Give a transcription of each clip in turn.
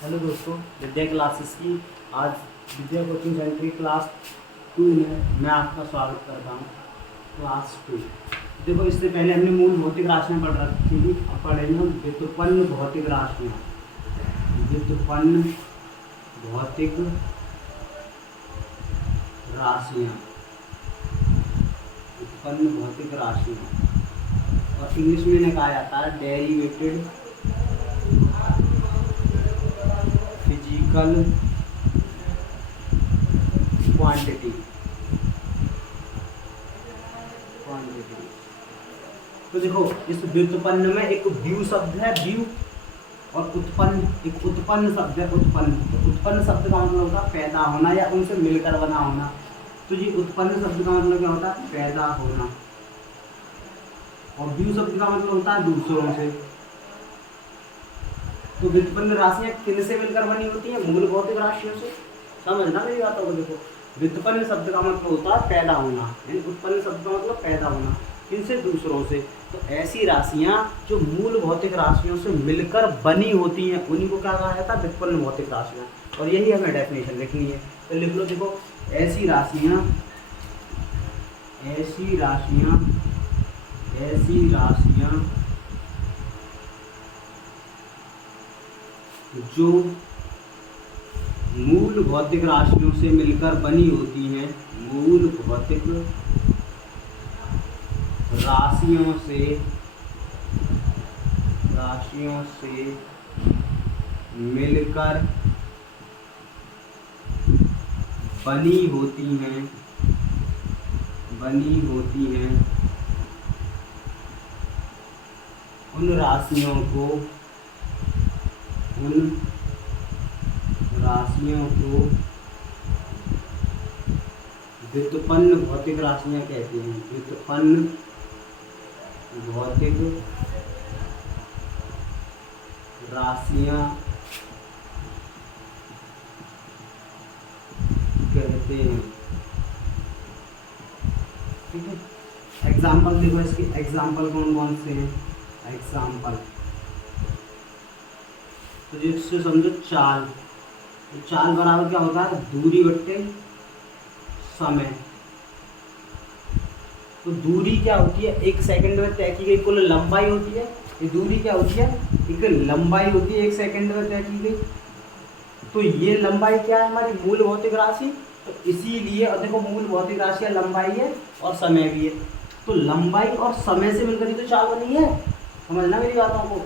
Hello दोस्तों, विद्या classes की आज विद्या कोचिंग सेंटर की क्लास 2 में मैं आपका स्वागत करता हूँ। क्लास 2। देखो, इससे पहले हमने मूल भौतिक राशियाँ पढ़ रखी थी। अब पढ़ेंगे हम व्युत्पन्न भौतिक राशियाँ। व्युत्पन्न भौतिक राशियाँ, व्युत्पन्न भौतिक राशियाँ, और इंग्लिश में इन्हें कहा जाता है डेरिवेटेड फिजिकल क्वांटिटी। तो देखो, इस व्युत्पन्न में एक व्यू शब्द है, व्यू, और उत्पन्न एक उत्पन्न शब्द है, उत्पन्न। तो उत्पन्न शब्द का मतलब होता है पैदा होना या उनसे मिलकर बना होना। तो ये उत्पन्न शब्द का मतलब क्या होता है? पैदा होना। और व्यू शब्द का मतलब होता है दूसरों से। तो व्युत्पन्न राशियां किन से मिलकर बनी होती है? मूल भौतिक राशियों से। समझना मेरी बात होगा। देखो, व्युत्पन्न शब्द का मतलब होता है पैदा होना, यानी उत्पन्न शब्द का मतलब पैदा होना। किनसे? दूसरों से। तो ऐसी राशियां जो मूल भौतिक राशियों से मिलकर बनी होती हैं, उन्हीं को क्या कहा जाता है? व्युत्पन्न भौतिक राशियां। और यही हमें डेफिनेशन लिखनी है। तो लिख लो। देखो, ऐसी राशियां ऐसी राशियां ऐसी राशियां जो मूल भौतिक राशियों से मिलकर बनी होती हैं, मूल भौतिक राशियों से मिलकर बनी होती हैं, उन राशियों को व्युत्पन्न भौतिक राशियां कहते हैं। व्युत्पन्न भौतिक राशियां कहते हैं। ठीक है। एग्जाम्पल देखो, इसके एग्जाम्पल कौन कौन से हैं? एग्जाम्पल तो जिससे समझो चाल। तो चाल बराबर क्या होता है? दूरी बट्टे समय। तो दूरी क्या होती है? एक सेकंड में तय की गई कुल लंबाई होती है। ये दूरी क्या होती है? एक लंबाई होती है, एक सेकंड में तय की गई। तो ये लंबाई क्या है? हमारी मूल भौतिक राशि। तो इसीलिए, और देखो, मूल भौतिक राशि है, लंबाई है और समय भी है। तो लंबाई और समय से मिलकर ही तो चाल बनी है। समझना मेरी बातों को।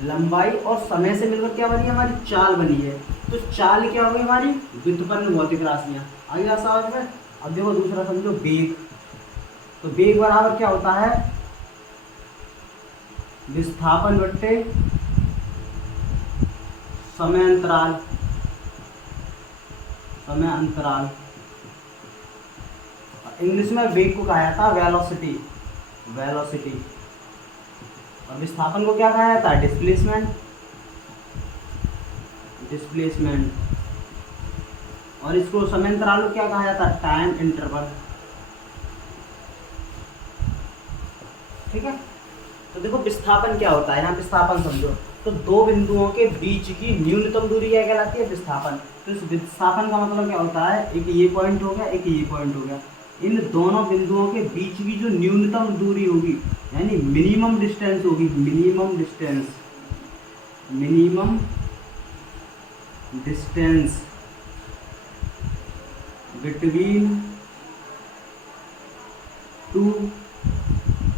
लंबाई और समय से मिलकर क्या बनी है? हमारी चाल बनी है। तो चाल क्या होगी? हमारी व्युत्पन्न भौतिक राशियां। आगे समझ में। अब देखो, दूसरा समझो, वेग। तो वेग बराबर क्या होता है? विस्थापन बट्टे समय अंतराल। इंग्लिश में वेग को कहा जाता है वेलोसिटी। और विस्थापन को क्या कहा जाता है? डिस्प्लेसमेंट। और इसको समय अंतराल को क्या कहा जाता है? Time interval. ठीक है। तो देखो, विस्थापन क्या होता है? यहाँ विस्थापन समझो। तो दो बिंदुओं के बीच की न्यूनतम दूरी क्या कहलाती है? विस्थापन। तो इस विस्थापन का मतलब क्या होता है? एक ये पॉइंट हो गया, एक ये पॉइंट हो गया। इन दोनों बिंदुओं के बीच की जो न्यूनतम दूरी होगी, यानी मिनिमम डिस्टेंस होगी, minimum distance between two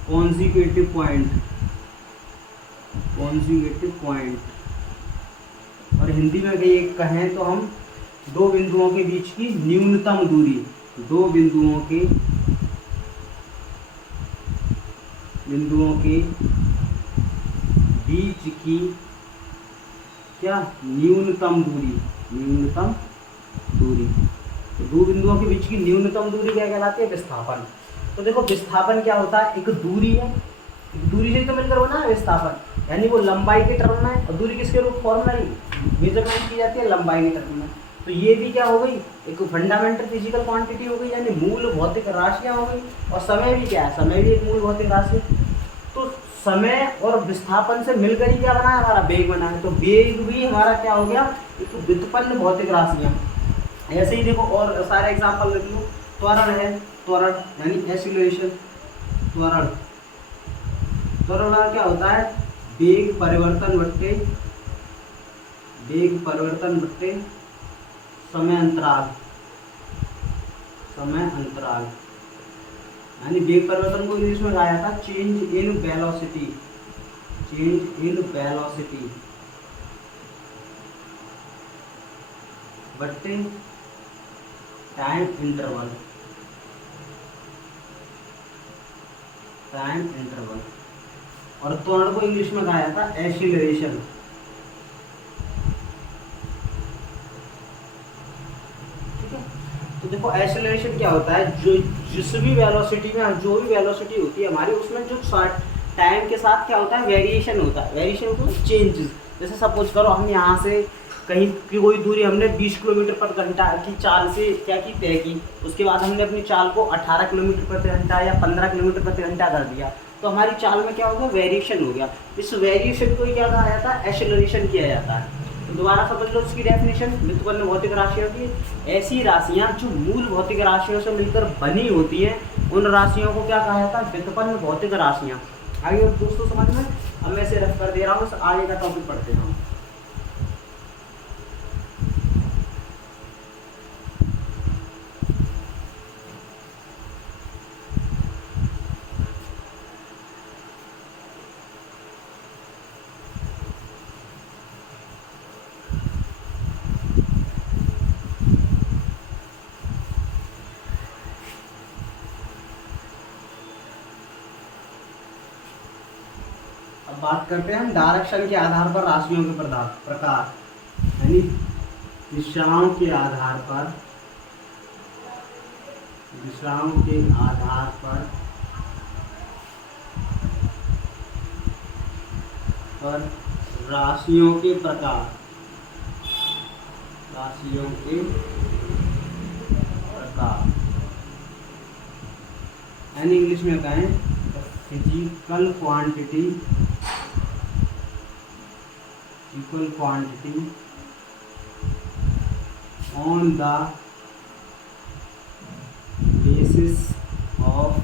consecutive point. और हिंदी में कहें तो हम दो बिंदुओं के बीच की न्यूनतम दूरी, दो बिंदुओं के बीच की क्या? न्यूनतम दूरी। तो दो बिंदुओं के बीच की न्यूनतम दूरी क्या कहलाती है? विस्थापन। तो देखो, विस्थापन क्या होता है? एक दूरी है, एक दूरी से तो मिलकर बना है विस्थापन, यानी वो लंबाई के टर्म में। और दूरी किसके रूप फॉर्मूला मेजरमेंट की जाती है? लंबाई के टर्म में। तो ये भी क्या हो गई? एक फंडामेंटल फिजिकल क्वांटिटी हो गई, यानी मूल भौतिक राशियां हो गई। और समय भी क्या है? समय भी एक मूल भौतिक राशि है। तो समय और विस्थापन से मिलकर ही क्या बना है, हमारा वेग बना है। तो वेग भी हमारा क्या हो गया, एक व्युत्पन्न भौतिक राशियां। ऐसे ही देखो और सारे एग्जांपल लिख लो। त्वरण है, त्वरण यानी एक्सीलरेशन, त्वरण, त्वरण क्या होता है, वेग परिवर्तन बट्टे समय अंतराल, समय अंतराल, यानी वेग परिवर्तन को इंग्लिश में कहा जाता है change in velocity, change in velocity बट्टे टाइम इंटरवल, टाइम इंटरवल। और त्वरण को इंग्लिश में कहा जाता है एक्सीलरेशन। ठीक है, तो देखो एक्सीलरेशन क्या होता है, जो जिस भी वेलोसिटी में, जो भी वेलोसिटी होती है हमारी, उसमें जो टाइम के साथ क्या होता है, वेरिएशन होता है। वेरिएशन मतलब चेंजेस। जैसे सपोज करो हम यहाँ से कहीं की कोई दूरी हमने 20 किलोमीटर पर घंटा की चाल से क्या की, तय की, उसके बाद हमने अपनी चाल को 18 किलोमीटर प्रति घंटा या 15 किलोमीटर प्रति घंटा कर दिया, तो हमारी चाल में क्या हो गया, वेरिएशन हो गया। इस वेरिएशन को क्या कहा जाता है, एक्सीलरेशन किया जाता है। तो दोबारा समझ लो उसकी डेफिनेशन, व्युत्पन्न भौतिक राशियों की ऐसी राशियाँ जो मूल भौतिक राशियों से मिलकर बनी होती हैं, उन राशियों को क्या कहा जाता है, व्युत्पन्न भौतिक राशियाँ। आगे दोस्तों समझ में, अब मैं इसे रख कर दे रहा हूँ, आगे का टॉपिक पढ़ते हैं। बात करते हैं हम डायरेक्शन के आधार पर राशियों के प्रकार, यानी दिशाओं के आधार पर, दिशाओं के आधार पर राशियों के प्रकार, राशियों के प्रकार, यानी इंग्लिश में कहें physical quantity, equal quantity on the basis of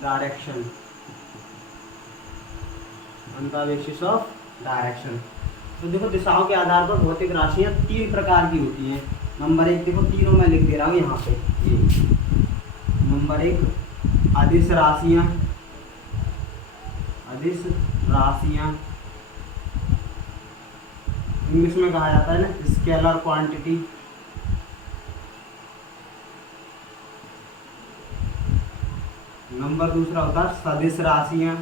direction, on the basis of direction। तो देखो दिशाओं के आधार पर भौतिक राशियां 3 प्रकार की होती हैं। नंबर 1 देखो, तीनों मैं लिख दे रहा हूँ यहाँ पे, ये नंबर 1 अदिश राशियां, अदिश राशियां इंग्लिश में कहा जाता है ना स्केलर क्वांटिटी। नंबर दूसरा होता है सदिश राशियां,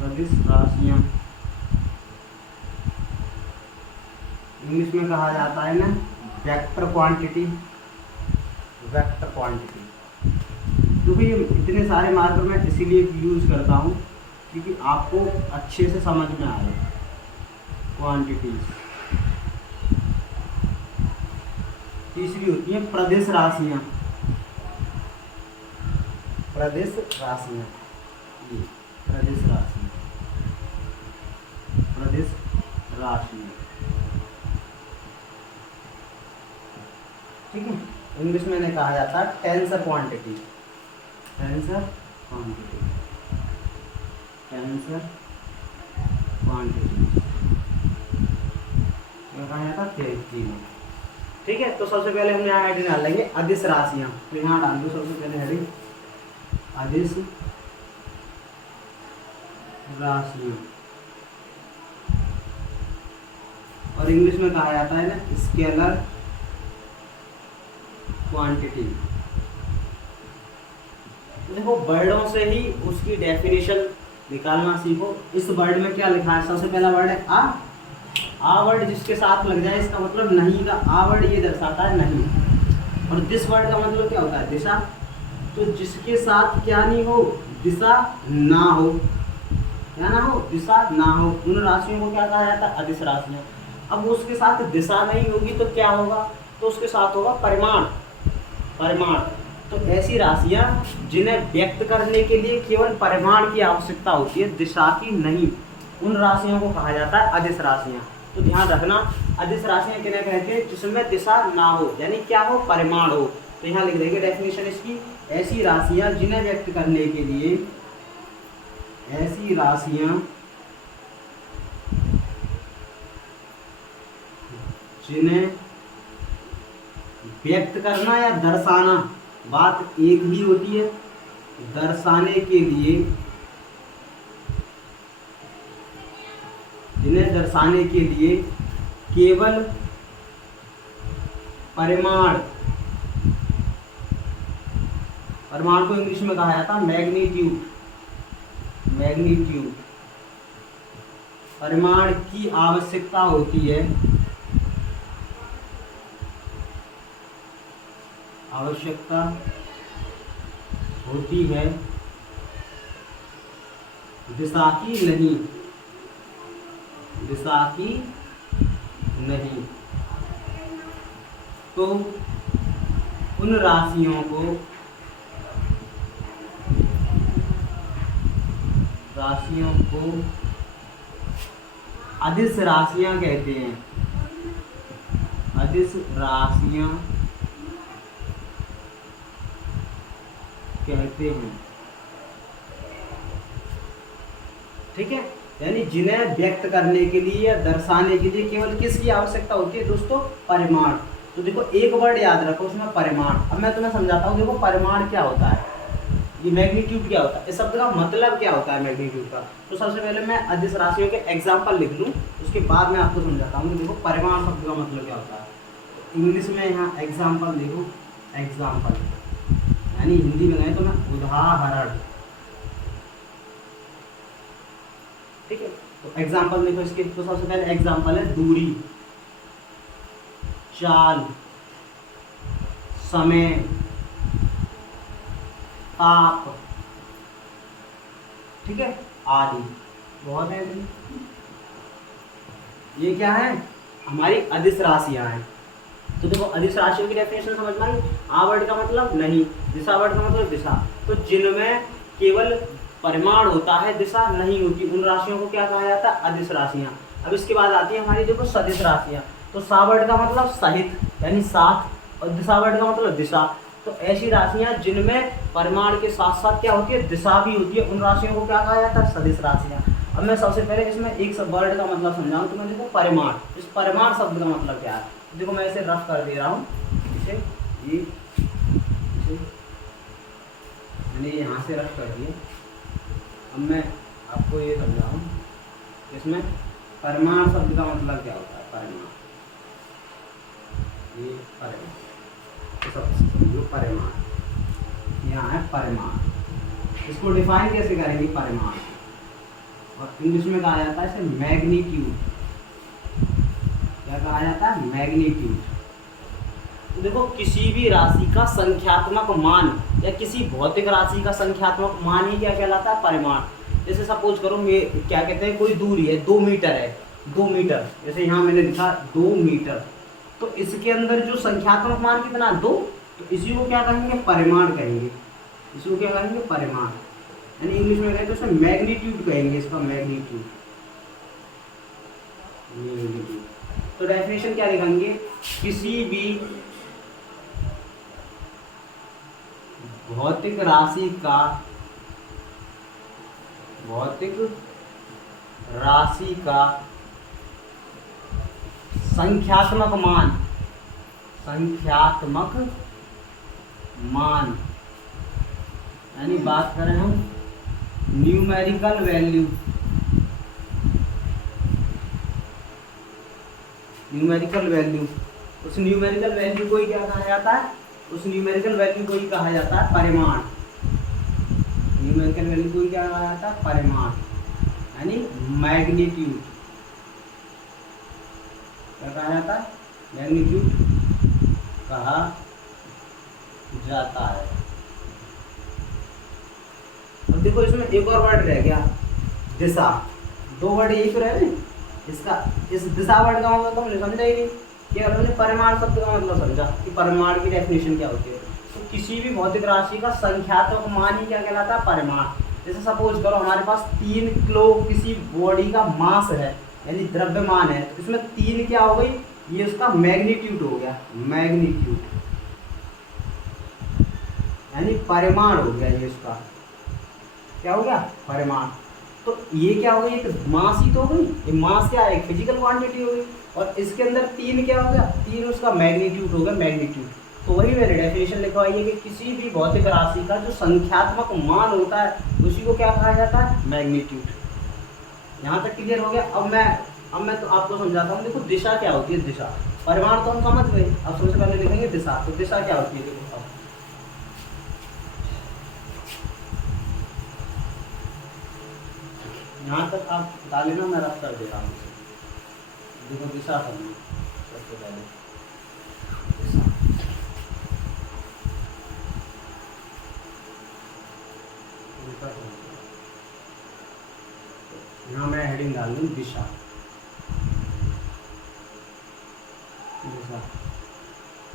सदिश राशियां इंग्लिश में कहा जाता है ना वेक्टर क्वांटिटी, वेक्टर क्वांटिटी। क्योंकि इतने सारे मार्कर मैं इसीलिए यूज करता हूँ क्योंकि आपको अच्छे से समझ में आए। क्वांटिटीज। तीसरी होती है प्रदेश राशियां, प्रदेश राशियां, ये प्रदेश राशियां, प्रदेश राशियां। ठीक है, इंग्लिश में कहा जाता है tensor quantity, tensor quantity, tensor quantity कहा जाता है तीनों। ठीक है, तो सबसे पहले हम यहाँ हेडिंग डाल लेंगे अदिश राशियां। तो यहाँ डाल दो सबसे पहले हेडिंग अदिश राशियां, और इंग्लिश में कहा जाता है ना स्केलर क्वांटिटी। देखो वर्डों से ही उसकी डेफिनेशन निकालना सीखो। इस वर्ड में क्या लिखा है, सबसे पहला वर्ड है आ वर्ड जिसके साथ लग जाए इसका मतलब नहीं का, आ वर्ड ये दर्शाता है नहीं। और दिस वर्ड का मतलब क्या होता है, दिशा। तो जिसके साथ क्या नहीं हो, दिशा ना हो, क्या ना हो, दिशा ना हो, उन राशियों को क्या कहा जाता है, अदिश राशियां। अब उसके साथ दिशा नहीं होगी तो क्या होगा, तो उसके साथ होगा परिमाण, परिमाण। तो ऐसी राशियां जिन्हें व्यक्त करने के लिए केवल परिमाण की आवश्यकता होती है, दिशा की नहीं, उन राशियों को कहा जाता है अदिश राशियां। तो ध्यान रखना, अदिश राशियां किन्हें कहते हैं? जिसमें दिशा ना हो, यानी क्या हो? परिमाण हो। तो यहाँ लिख देंगे डेफिनेशन इसकी, ऐसी राशियां जिन्हें व्यक्त करने के लिए, ऐसी राशियां जिन्हें व्यक्त करना या दर्शाना, बात एक ही होती है, दर्शाने के लिए, जिन्हें दर्शाने के लिए केवल परिमाण, परिमाण को इंग्लिश में कहा जाता है मैग्नीट्यूड, मैग्नीट्यूड, परिमाण की आवश्यकता होती है, आवश्यकता होती है, दिशा की नहीं, दिशा की नहीं। तो उन राशियों को, राशियों को अदिश राशियां कहते हैं, अदिश राशियां कहते हैं। ठीक है, यानी जिन्हें व्यक्त करने के लिए या दर्शाने के लिए केवल किसकी आवश्यकता होती है दोस्तों? परिमाण। तो देखो एक वर्ड याद रखो उसमें, परिमाण। अब मैं तुम्हें समझाता हूँ। देखो परिमाण क्या होता है, ये मैग्नीट्यूड क्या होता है, इस शब्द का मतलब क्या होता है मैग्नीट्यूड का। तो सबसे पहले मैं अदिश राशियों के एग्जाम्पल लिख लूँ, उसके बाद मैं आपको समझाता हूँ कि देखो परिमाण शब्द का मतलब क्या होता है। इंग्लिश में यहाँ एग्जाम्पल देखो, एग्जाम्पल यानी हिंदी में गए तो मैं उदाहरण। ठीक है, तो एग्जाम्पल देखो इसके। तो सबसे पहले एग्जाम्पल है दूरी, चाल, समय, ताप, ठीक है, आदि। बहुत है, ये क्या है? हमारी अदिश राशियां हैं। तो देखो अदिश राशियों की डेफिनेशन समझ में आई। आ वर्ड का मतलब नहीं, दिशा वर्ड का मतलब दिशा। तो जिनमें केवल परिमाण होता है, दिशा नहीं होती, उन राशियों को क्या कहा जाता है? अदिश राशियां। अब इसके बाद आती है हमारी देखो सदिश राशियां। तो सा वर्ड का मतलब सहित यानी साथ, और दिशा वर्ड का मतलब दिशा। तो ऐसी राशियां जिनमें परिमाण के साथ साथ क्या होती है? दिशा भी होती है, उन राशियों को क्या कहा जाता है? सदिश राशियां। अब मैं सबसे पहले इसमें एक वर्ड का मतलब समझाऊं तो मैं देखो परिमाण, इस परिमाण शब्द का मतलब क्या है। देखो मैं इसे रफ कर दे रहा हूँ, इसे ये इसे मैंने यहाँ से रफ कर दिया। अब मैं आपको ये समझाऊँ इसमें परिमाण शब्द का मतलब क्या होता है। परिमाण, ये परिमाण, तो सबसे समझो परिमाण, यहाँ है परिमाण। इसको डिफाइन कैसे करेंगे? परिमाण, और इंग्लिश में कहा जाता है इसे मैग्नीट्यूड। क्या कहा जाता है? मैग्नीट्यूड। तो देखो किसी भी राशि का संख्यात्मक मान या किसी भौतिक राशि का संख्यात्मक मान ही क्या कहलाता है? परिमाण। जैसे सपोज करो क्या कहते हैं, कोई दूरी है 2 मीटर है, 2 मीटर, जैसे यहाँ मैंने लिखा 2 मीटर, तो इसके अंदर जो संख्यात्मक मान कितना? 2। तो इसी को क्या कहेंगे? परिमाण कहेंगे। इसको क्या कहेंगे? परिमाण। यानी इंग्लिश में कहें तो इसे मैग्नीट्यूड कहेंगे, इसका मैग्नीट्यूड। तो डेफिनेशन क्या लिखेंगे? किसी भी भौतिक राशि का, भौतिक राशि का संख्यात्मक मान, संख्यात्मक मान, यानी बात करें हम न्यूमेरिकल वैल्यू, न्यूमेरिकल वैल्यू, उस न्यूमेरिकल वैल्यू को ही क्या कहा जाता है? उस न्यूमेरिकल वैल्यू को ही कहा जाता है परिमाण। न्यूमेरिकल वैल्यू को ही क्या कहा जाता है? परिमाण, यानी मैग्नीट्यूड। क्या कहा जाता है? मैग्नीट्यूड कहा जाता है। अब देखो इसमें एक और वर्ड रह गया, दिशा। 2 वर्ड यही तो रहे। इसका इस दिशा वर्ड का मतलब तुमने समझा ही नहीं, केवल हमने परिमाण शब्द का मतलब समझा कि परिमाण की डेफिनेशन क्या होती है। तो किसी भी भौतिक राशि का संख्यात्मक मान ही क्या कहलाता है? परिमाण। जैसे सपोज करो हमारे पास 3 किलो किसी बॉडी का मास है, यानी द्रव्यमान है, तो इसमें 3 क्या हो गई? ये उसका मैग्नीट्यूड हो गया, मैग्नीट्यूड यानी परिमाण हो गया, ये इसका क्या हो गया? परिमाण। तो ये क्या हो गई? एक मास ही तो हो गई, ये मास क्या है? एक फिजिकल क्वांटिटी हो गई, और इसके अंदर 3 क्या हो गया? 3 उसका मैग्नीट्यूड हो गया, मैग्नीट्यूड। तो वही मैंने डेफिनेशन लिखवाई है कि किसी भी भौतिक राशि का जो संख्यात्मक मान होता है उसी को क्या कहा जाता है? मैग्नीट्यूड। यहाँ तक क्लियर हो गया? अब मैं तो आपको समझाता हूँ। देखो दिशा क्या होती है? दिशा, परिमाण तो हम समझ गए, अब सबसे पहले लिखेंगे दिशा। तो दिशा क्या होती है? देखो अब यहाँ तक आप बता लेना, मैं रफ कर दे रहा हूँ। देखो दिशा समझो सबसे पहले। दिशा, यहाँ मैं हेडिंग डाल दूँ दिशा। दिशा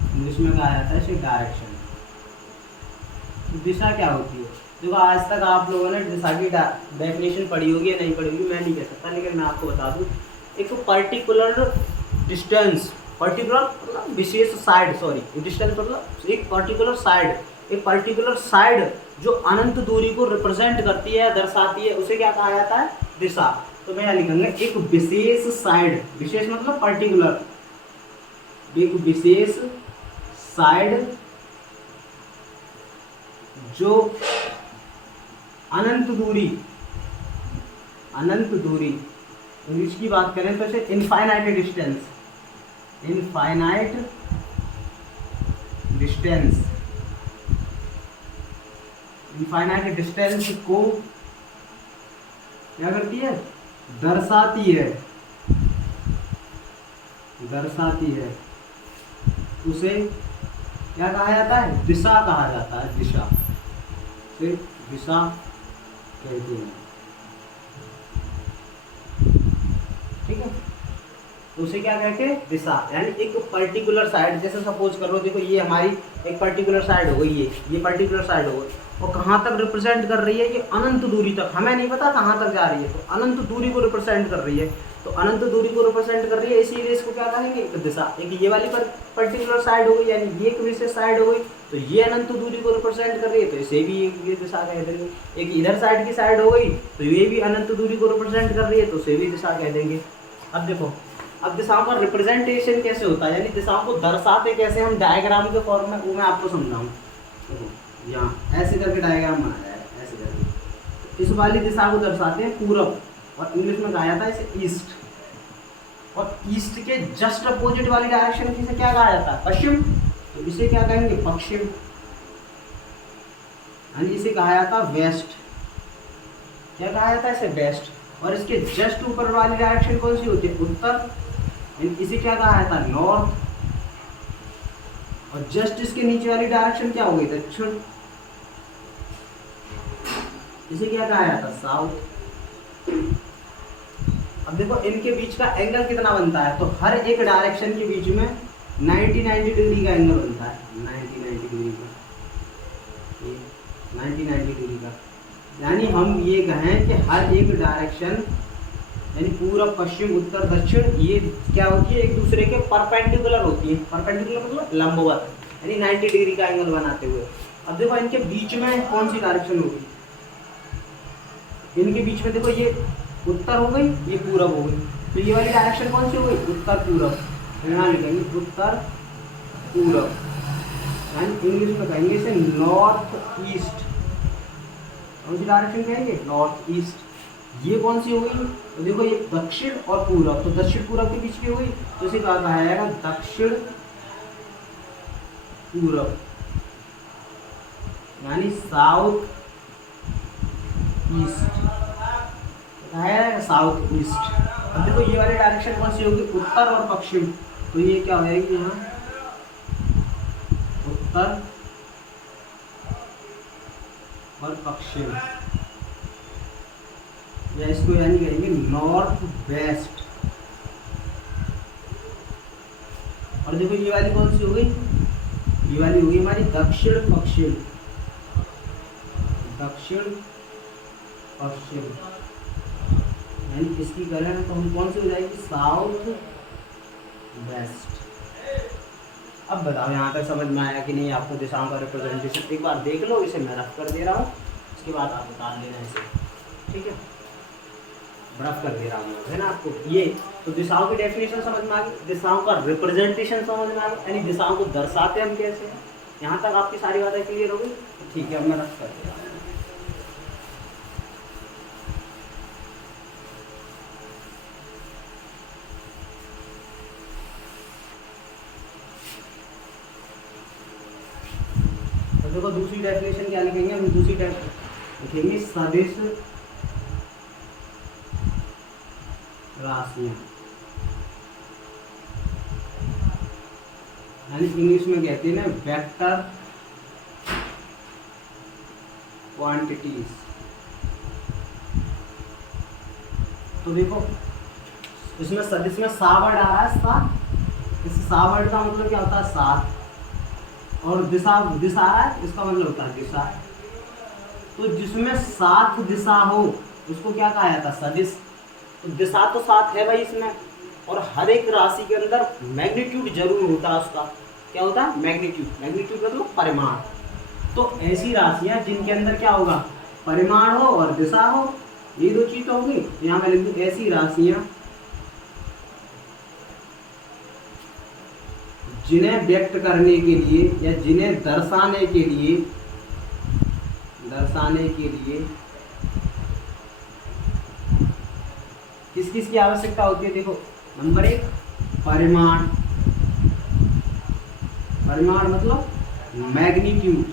इंग्लिश में कहा जाता है इसे डायरेक्शन। तो दिशा क्या होती है? देखो आज तक आप लोगों ने दिशा की डेफिनेशन पढ़ी होगी या नहीं पढ़ी होगी मैं नहीं कह सकता, लेकिन मैं आपको बता दूँ। एक पर्टिकुलर डिस्टेंस, पर्टिकुलर मतलब विशेष साइड, सॉरी डिस्टेंस मतलब एक पर्टिकुलर साइड, एक पर्टिकुलर साइड जो अनंत दूरी को रिप्रेजेंट करती है, दर्शाती है, उसे क्या कहा जाता है? दिशा। तो मैं यहाँ लिखूंगा एक विशेष साइड, विशेष मतलब पर्टिकुलर, एक विशेष साइड जो अनंत दूरी, अनंत दूरी इंग्लिश की बात करें तो इसे infinite distance, infinite distance, infinite distance को क्या करती है? दर्शाती है, दर्शाती है। उसे क्या कहा जाता है? दिशा कहा जाता है, दिशा से दिशा कहते हैं, ठीक है। तो उसे क्या कहते हैं? दिशा। यानी एक पर्टिकुलर साइड, जैसे सपोज करो, देखो ये हमारी एक पर्टिकुलर साइड हो गई, ये पर्टिकुलर साइड हो गई, और कहाँ तक रिप्रेजेंट कर रही है? ये अनंत दूरी तक, हमें नहीं पता कहाँ तक जा रही है, तो अनंत दूरी को रिप्रेजेंट कर रही है। तो अनंत दूरी को रिप्रेजेंट कर रही है, इसीलिए इसको क्या कहेंगे? एक दिशा। एक ये वाली पर्टिकुलर साइड हो गई, यानी ये एक विशेष साइड हो गई, तो ये अनंत दूरी को रिप्रेजेंट कर रही है, तो इसे भी ये दिशा कह देंगे। एक इधर साइड की साइड हो गई, तो ये भी अनंत दूरी को रिप्रेजेंट कर रही है, तो इसे भी दिशा कह देंगे। अब देखो, अब दिशाओं का रिप्रेजेंटेशन कैसे होता है, यानी दिशाओं को दर्शाते कैसे हम डायग्राम के फॉर्म में, वो मैं आपको समझाऊँ। देखो यहाँ ऐसे करके डायग्राम बनाया है, ऐसे करके। इस वाली दिशा को दर्शाते हैं पूरब, और इंग्लिश में कहा जाता है इसे ईस्ट। और ईस्ट के जस्ट अपोजिट वाली डायरेक्शन की इसे क्या कहा जाता है? पश्चिम। तो इसे क्या कहेंगे? पश्चिम। यानी इसे कहा जाता है वेस्ट। क्या कहा जाता है? इसे वेस्ट। और इसके जस्ट ऊपर वाली डायरेक्शन कौन सी होती है? उत्तर। इसे क्या कहा जाता है? नॉर्थ। और जस्ट इसके नीचे वाली डायरेक्शन क्या होगी? दक्षिण। इसे क्या कहा जाता है? साउथ। अब देखो इनके बीच का एंगल कितना बनता है, तो हर एक डायरेक्शन के बीच में 90 डिग्री का एंगल बनता है, 90 डिग्री का, 90 डिग्री का। यानी हम ये कहें कि हर एक डायरेक्शन, यानी पूर्व, पश्चिम, उत्तर, दक्षिण, ये क्या होती है? एक दूसरे के परपेंडिकुलर होती है। परपेंडिकुलर मतलब लंबवत, यानी 90 डिग्री का एंगल बनाते हुए। अब देखो इनके बीच में कौन सी डायरेक्शन होगी? इनके बीच में देखो ये उत्तर हो गई, ये पूरब हो गई, तो ये वाली डायरेक्शन कौन सी हो गई? उत्तर पूरब। यहाँ लिखेंगे उत्तर पूरब, यानी इंग्लिश में कहेंगे इसे नॉर्थ ईस्ट। कौन सी डायरेक्शन कहेंगे? North east. ये कौन सी हो गई? तो देखो ये दक्षिण और पूरब, तो दक्षिण पूरब के बीच की हो गई, तो इसे कहा जाएगा दक्षिण पूरब, यानी साउथ ईस्ट, है साउथ ईस्ट। अब देखो ये वाली डायरेक्शन कौन सी होगी? उत्तर और पश्चिम, तो ये क्या हो जाएगी? यहाँ उत्तर और पश्चिम, या इसको यानी कहेंगे नॉर्थ वेस्ट। और देखो ये वाली कौन सी हो गई? ये वाली होगी हमारी दक्षिण पश्चिम, दक्षिण पश्चिम, यानी इसकी करें तो हम कौन सी हो जाएगी, साउथ वेस्ट। अब बताओ यहाँ तक समझ में आया कि नहीं आपको दिशाओं का रिप्रेजेंटेशन? एक बार देख लो, इसे मैं रफ कर दे रहा हूँ, उसके बाद आप बता लेना इसे, ठीक है? रफ कर दे रहा हूँ है ना आपको। ये तो दिशाओं की डेफिनेशन समझ में आ गई, दिशाओं का रिप्रेजेंटेशन समझ में आ गया, यानी दिशाओं को दर्शाते हम कैसे हैं। यहाँ तक आपकी सारी बातें क्लियर हो गई? ठीक है, अब मैं रफ कर दे रहा हूँ। तो देखो दूसरी डेफिनेशन क्या लिखेंगे हम, दूसरी लिखेंगे सदिश राशियां, यानी इंग्लिश में कहते हैं ना वेक्टर क्वांटिटीज। तो देखो इसमें सदिश में सा वर्ड आ रहा है, सा, इस सा वर्ड का मतलब क्या होता है, सात, और दिशा, दिशा आ रहा है, इसका मतलब होता है दिशा। तो जिसमें सात दिशा हो उसको क्या कहा जाता है, सदिश। तो दिशा तो सात है भाई इसमें, और हर एक राशि के अंदर मैग्नीट्यूड जरूर होता है उसका। क्या होता है, मैग्नीट्यूड। मैग्नीट्यूड मतलब परिमाण। तो ऐसी राशियां जिनके अंदर क्या होगा, परिमाण हो और दिशा हो, ये दो चीज तो होगी। यहाँ मैं लिख दूं ऐसी राशियां जिन्हें व्यक्त करने के लिए या जिन्हें दर्शाने के लिए किस किस की आवश्यकता होती है। देखो नंबर एक, परिमाण। परिमाण मतलब मैग्नीट्यूड,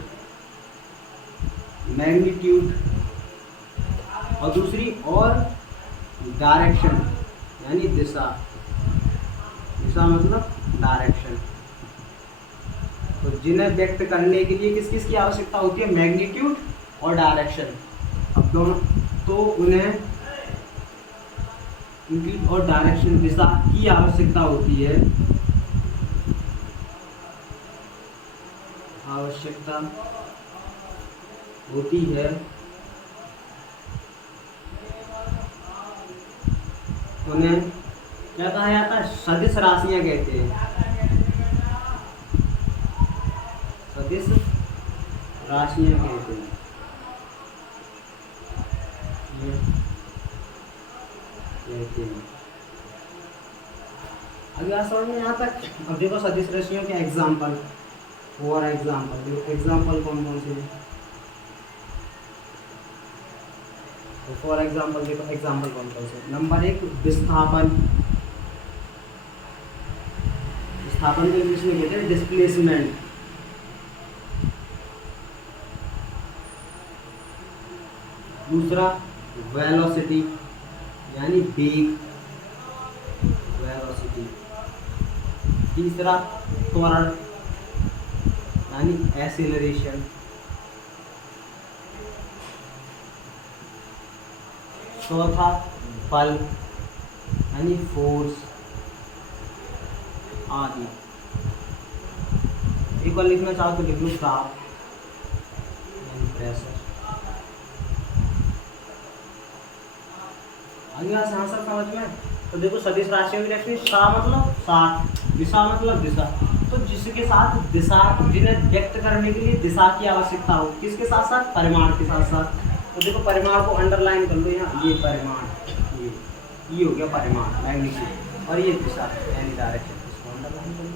मैग्नीट्यूड। और दूसरी और डायरेक्शन, यानी दिशा। दिशा मतलब डायरेक्शन। तो जिन्हें व्यक्त करने के लिए किस किस की आवश्यकता होती है, मैग्नीट्यूड और डायरेक्शन। अब दोनों तो उन्हें और डायरेक्शन, दिशा की आवश्यकता होती है, आवश्यकता होती है। उन्हें क्या कहा जाता है, सदिश राशियां कहते हैं। सदिश राशियां कहते हैं। अभी आप समझ में यहाँ तक। अब देखो सदिश राशियों के एग्जाम्पल, फॉर एग्जाम्पल। देखो एग्जाम्पल कौन कौन से हैं, तो फॉर एग्जाम्पल देखो एग्जाम्पल कौन कौन से। नंबर एक, विस्थापन। विस्थापन को इंग्लिश में कहते हैं डिस्प्लेसमेंट। दूसरा वेलोसिटी, यानी वेग, वेलोसिटी। तीसरा त्वरण, यानी एक्सीलरेशन। चौथा बल, यानी फोर्स आदि। एक बार लिखना चाहो तो लिख लो चाप, यानी प्रेशर। आगे आंसर समझ में। तो देखो सदिश राशियों की डेफिनेशन, सा मतलब सात, दिशा मतलब दिशा। तो जिसके साथ दिशा, जिन्हें व्यक्त करने के लिए दिशा की आवश्यकता हो, किसके साथ साथ, परिमाण के साथ साथ। तो देखो परिमाण को अंडरलाइन कर लो यहाँ, ये परिमाण, ये हो गया परिमाण, मैग्नीट्यूड, और ये दिशा यानी डायरेक्शन, इसको अंडरलाइन कर लो।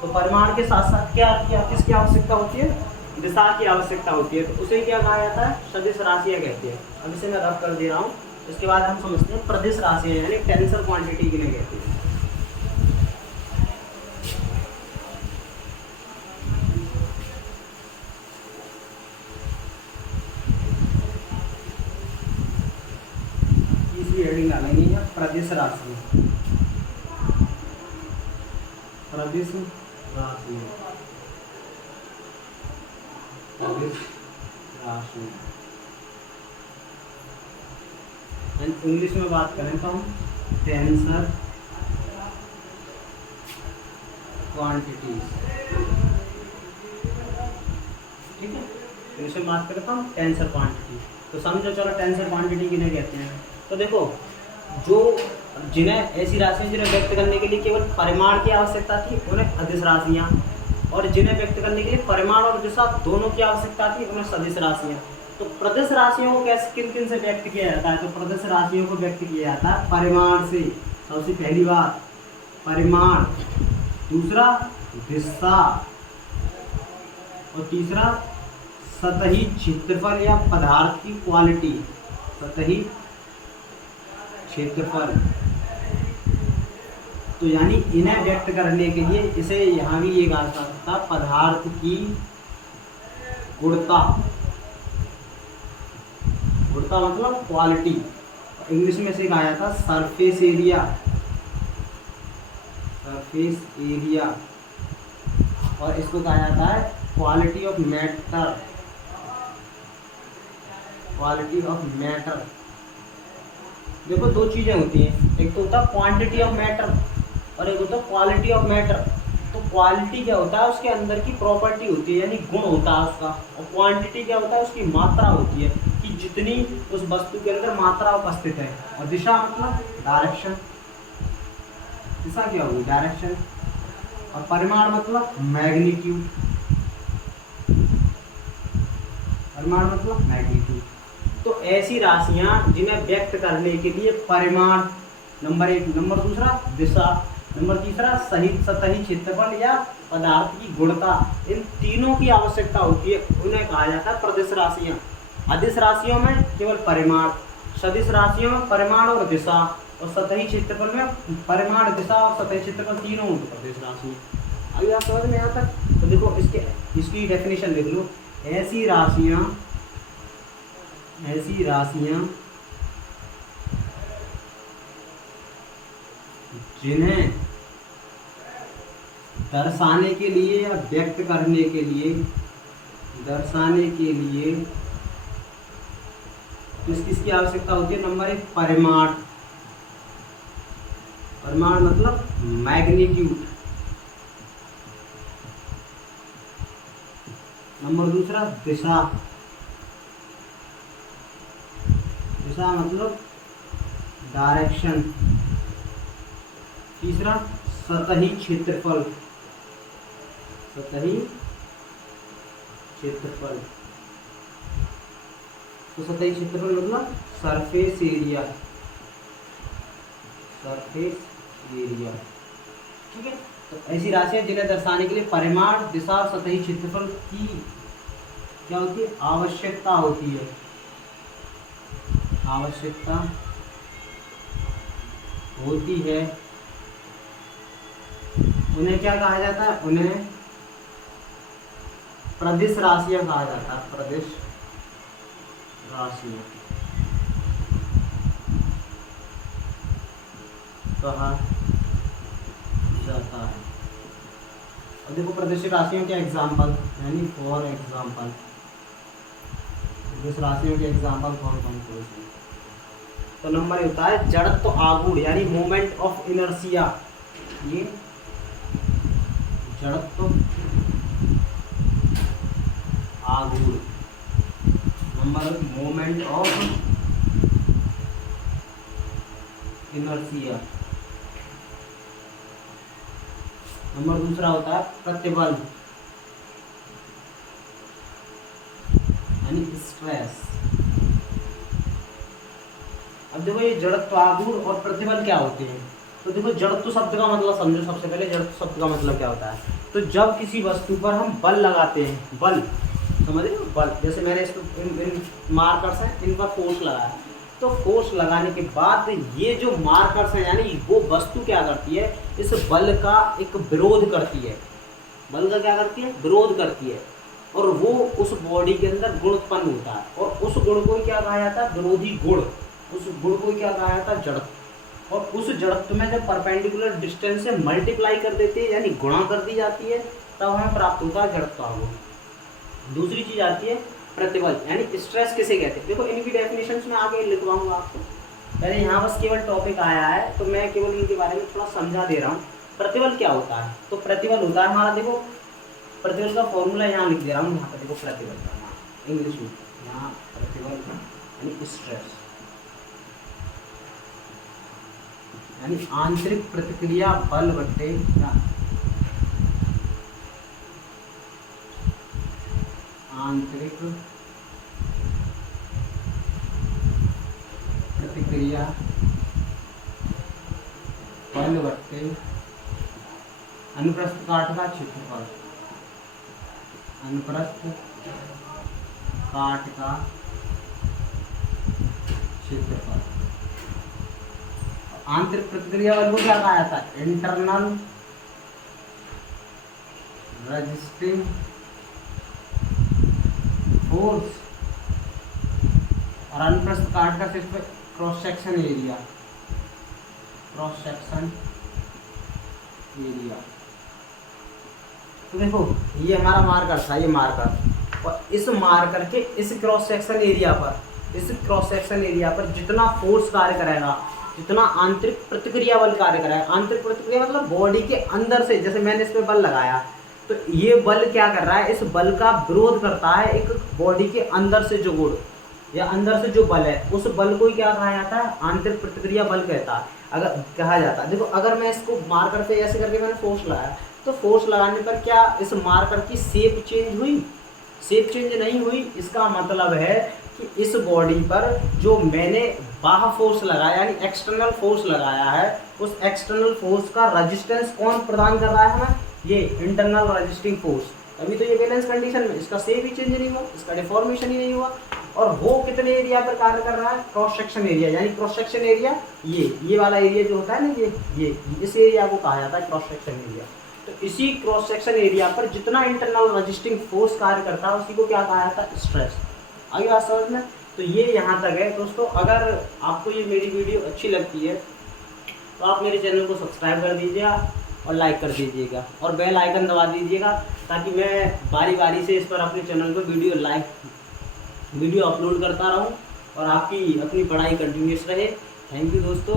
तो परिमाण के साथ साथ क्या किसकी आवश्यकता होती है, दिशा की आवश्यकता होती है। तो उसे क्या कहा जाता है, सदिश राशियां कहते हैं। अब इसे मैं रफ कर दे रहा हूँ, इसके बाद हम समझते हैं प्रदिश राशियां, यानी टेंसर क्वांटिटी के लिए कहते हैं। तीसरी हेडिंग डालेंगे यहाँ, प्रदिश राशि। प्रदिश राशि, प्रदिश राशि। इंग्लिश में बात करें तो हम टेंसर क्वांटिटीज। ठीक है। तो इसमें बात करता हूँ टेंसर क्वांटिटी। तो समझो चलो टेंसर क्वांटिटी किन्हें कहते हैं। तो देखो जो जिन्हें ऐसी राशियाँ जिन्हें व्यक्त करने के लिए केवल परिमाण की आवश्यकता थी उन्हें अदिश राशियाँ, और जिन्हें व्यक्त करने के लिए परिमाण और दिशा दोनों की आवश्यकता थी उन्हें सदिश राशियाँ। तो प्रदिश राशियों को कैसे किन किन से व्यक्त किया जाता है? तो प्रदिश राशियों को व्यक्त किया जाता है परिमाण से। सबसे पहली बात परिमाण, दूसरा दिशा, और तीसरा सतही क्षेत्रफल या पदार्थ की क्वालिटी, सतही क्षेत्रफल। तो यानी इन्हें व्यक्त करने के लिए इसे यहाँ भी ये कहा जाता है पदार्थ की गुणता। गुणता मतलब क्वालिटी, इंग्लिश में से कहा जाता है सरफेस एरिया, सरफेस एरिया, और इसको कहा जाता है quality of matter, quality of matter. देखो दो चीजें होती हैं, एक तो होता है क्वांटिटी ऑफ मैटर और एक होता है क्वालिटी ऑफ मैटर। तो क्वालिटी क्या होता है? उसके अंदर की प्रॉपर्टी होती है, यानी गुण होता है उसका। और क्वांटिटी क्या होता है? उसकी मात्रा होती है कि जितनी उस वस्तु के अंदर मात्रा उपस्थित है। और दिशा मतलब डायरेक्शन, दिशा क्या होगी? डायरेक्शन। और परिमाण मतलब मैग्नीट्यूड, परिमाण मतलब मैग्नीट्यूड। तो ऐसी राशियां जिन्हें व्यक्त करने के लिए परिमाण नंबर एक, नंबर दूसरा दिशा, नंबर तीसरा सही सतही क्षेत्रफल या पदार्थ की गुणता, इन तीनों की आवश्यकता होती है, उन्हें कहा जाता है प्रदिश राशियां। अदिश राशियों में केवल परिमाण, सदिश राशियों में परिमाण और दिशा, और सतही क्षेत्रफल में परिमाण, दिशा और सतही क्षेत्रफल तीनों होंगे प्रदिश राशि। अभी आप समझ में यहाँ तक? तो देखो इसकी डेफिनेशन लिख लो। ऐसी राशियां जिन्हें दर्शाने के लिए या व्यक्त करने के लिए, किसकी आवश्यकता होती है? नंबर एक परिमाण, परिमाण मतलब मैग्नीट्यूड। नंबर दूसरा दिशा, दिशा मतलब डायरेक्शन। तीसरा सतही क्षेत्रफल, सतही क्षेत्रफल। तो सतही क्षेत्रफल मतलब सरफेस एरिया, सरफेस एरिया। ठीक है। तो ऐसी राशियां जिन्हें दर्शाने के लिए परिमाण, दिशा और सतही क्षेत्रफल की क्या होती है? आवश्यकता होती है, आवश्यकता होती है, उन्हें क्या कहा जाता है? उन्हें प्रदिश राशियां कहा जाता है, प्रदिश राशियां कहा जाता है। और देखो प्रदिश राशियों के एग्जाम्पल, यानी फॉर एग्जाम्पल, प्रदिश राशियों के एग्जाम्पल कौन कौन से हैं? तो नंबर होता है जड़त्व आघूर्ण, यानी मोमेंट ऑफ इनर्शिया। ये जड़त्व आघूर्ण। Number moment of inertia. Number दूसरा होता है प्रतिबल, यानी स्ट्रेस। अब देखो ये जड़त्व आघूर्ण और प्रतिबल क्या होते हैं? तो देखो जड़त्व शब्द का मतलब समझो। सबसे पहले जड़त्व शब्द का मतलब क्या होता है? तो जब किसी वस्तु पर हम बल लगाते हैं, बल समझ रहे हो? बल, जैसे मैंने इसको इन मार्कर्स हैं, इन पर फोर्स लगाया, तो फोर्स लगाने के बाद ये जो मार्कर्स हैं, यानी वो वस्तु क्या करती है? इस बल का एक विरोध करती है। बल का क्या करती है? विरोध करती है। और वो उस बॉडी के अंदर गुण उत्पन्न होता है, और उस गुण को क्या कहा जाता है? विरोधी गुण। उस गुण को क्या कहा जाता है? जड़त्व। और उस जड़त्व में जब परपेंडिकुलर डिस्टेंस से मल्टीप्लाई कर देती है, यानी गुणा कर दी जाती है, तब हमें प्राप्त होता है जड़त्व आघूर्ण। दूसरी चीज आती है प्रतिबल, यानी स्ट्रेस किसे कहते हैं? देखो इनकी डेफिनेशंस में आगे लिखवाऊंगा आपको, पहले यहाँ बस केवल टॉपिक आया है तो मैं केवल इनके बारे में थोड़ा समझा दे रहा हूँ। प्रतिबल क्या होता है? तो प्रतिबल होता है हमारा, देखो प्रतिबल का फॉर्मूला यहाँ लिख दे रहा हूँ, यहाँ पर देखो प्रतिबल का इंग्लिश में, यहाँ प्रतिबल यानी स्ट्रेस यानी आंतरिक प्रतिक्रिया बल बट्टे आंतरिक प्रतिक्रिया बल बट्टे अनुप्रस्थ काट का क्षेत्रफल, अनुप्रस्थ काट का क्षेत्रफल। आंतरिक प्रतिक्रिया बल को क्या कहा जाता है? Internal resisting force. और अनुप्रस्थ काट का क्षेत्रफल cross section area, cross section area. तो देखो ये हमारा मार्कर था, ये मार्कर, और इस मार्कर के इस क्रॉस सेक्शन एरिया पर, इस क्रॉस सेक्शन एरिया पर जितना फोर्स कार्य करेगा, जितना आंतरिक प्रतिक्रिया बल कार्य करेगा, आंतरिक प्रतिक्रिया मतलब बॉडी के अंदर से, जैसे मैंने इस पे बल लगाया तो ये बल क्या कर रहा है, इस बल का विरोध करता है एक बॉडी के अंदर से जो गुण या अंदर से जो बल है, उस बल को ही क्या कहा जाता है? आंतरिक प्रतिक्रिया बल कहता है, अगर कहा जाता है। देखो अगर मैं इसको मार्कर पे ऐसे करके मैंने फोर्स लगाया, तो फोर्स लगाने पर क्या इस मार्कर की शेप चेंज हुई? शेप चेंज नहीं हुई। इसका मतलब है कि इस बॉडी पर जो मैंने बाह्य फोर्स लगाया यानी एक्सटर्नल फोर्स लगाया है, उस एक्सटर्नल फोर्स का रेजिस्टेंस कौन प्रदान कर रहा है हमें? ये इंटरनल रेजिस्टिंग फोर्स। अभी तो ये बैलेंस कंडीशन में, इसका शेप ही चेंज नहीं हुआ, इसका डिफॉर्मेशन ही नहीं हुआ। और वो कितने एरिया पर कार्य कर रहा है? क्रॉस सेक्शन एरिया, यानी क्रॉस सेक्शन एरिया ये वाला एरिया जो होता है ना, ये इस एरिया को कहा जाता है क्रॉस सेक्शन एरिया। तो इसी क्रॉस सेक्शन एरिया पर जितना इंटरनल रेजिस्टिंग फोर्स कार्य करता है उसी को क्या कहा जाता है? स्ट्रेस। आगे बात समझ में? तो ये यहाँ तक है दोस्तों। अगर आपको ये मेरी वीडियो अच्छी लगती है तो आप मेरे चैनल को सब्सक्राइब कर दीजिएगा और लाइक कर दीजिएगा और बेल आइकन दबा दीजिएगा, ताकि मैं बारी बारी से इस पर अपने चैनल पर वीडियो अपलोड करता रहूं और आपकी अपनी पढ़ाई कंटिन्यूस रहे। थैंक यू दोस्तों।